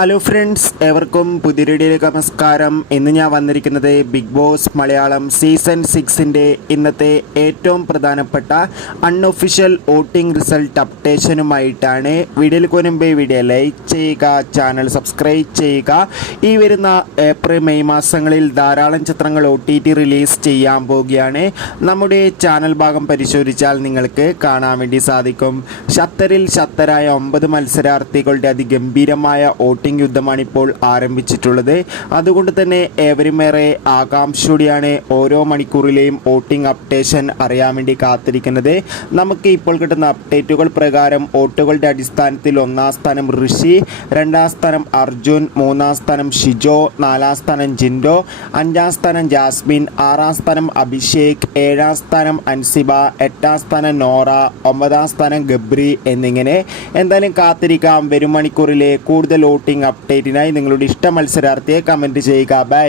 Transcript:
Hello friends, ഏവർക്കും പുതിയ വീഡിയോയിലേക്ക് നമസ്കാരം. ഇന്ന് ഞാൻ വന്നിരിക്കുന്നത് ബിഗ് ബോസ് മലയാളം സീസൺ 6ൻ്റെ ഇന്നത്തെ ഏറ്റവും പ്രധാനപ്പെട്ട അൺഒഫീഷ്യൽ വോട്ടിംഗ് റിസൾട്ട് അപ്ഡേഷനുമായിട്ടാണ്. വീഡിയോയിൽ മുൻപേ വീഡിയോ ലൈക്ക് ചെയ്യുക, ചാനൽ സബ്സ്ക്രൈബ് ചെയ്യുക. ഈ വരുന്ന ഏപ്രിൽ മെയ് മാസങ്ങളിൽ ധാരാളം ചിത്രങ്ങൾ OTT റിലീസ് ചെയ്യാൻ പോവുകയാണ്. നമ്മുടെ ചാനൽ ഭാഗം പരിശോധിച്ചാൽ നിങ്ങൾക്ക് കാണാൻ വേണ്ടി സാധിക്കും. ഷത്തറിൽ ഷത്തരായ 9 മത്സരാർത്ഥികളുടെ അതിഗംഭീരമായ വോട്ടിംഗ് യുദ്ധമാണ് ഇപ്പോൾ ആരംഭിച്ചിട്ടുള്ളത്. അതുകൊണ്ട് തന്നെ ഏവരുമേറെ ആകാംക്ഷയോടെയാണ് ഓരോ മണിക്കൂറിലെയും വോട്ടിംഗ് അപ്ഡേഷൻ അറിയാൻ വേണ്ടി കാത്തിരിക്കുന്നത്. നമുക്ക് ഇപ്പോൾ കിട്ടുന്ന അപ്ഡേറ്റുകൾ പ്രകാരം വോട്ടുകളുടെ അടിസ്ഥാനത്തിൽ 1ാം സ്ഥാനം ഋഷി, 2ാം സ്ഥാനം അർജുൻ, 3ാം സ്ഥാനം ഷിജോ, 4ാം സ്ഥാനം ജിൻഡോ, 5ാം സ്ഥാനം ജാസ്മിൻ, 6ാം സ്ഥാനം അഭിഷേക്, 7ാം സ്ഥാനം അൻസിബ, 8ാം സ്ഥാനം നോറ, 9ാം സ്ഥാനം ഗബ്രി എന്നിങ്ങനെ. എന്തായാലും കാത്തിരിക്കാം. വരും മണിക്കൂറിലെ കൂടുതൽ വോട്ടിംഗ് അപ്ഡേറ്റിനായി നിങ്ങളുടെ ഇഷ്ട മത്സരാർത്ഥിയെ കമൻറ്റ് ചെയ്യുക. ബൈ.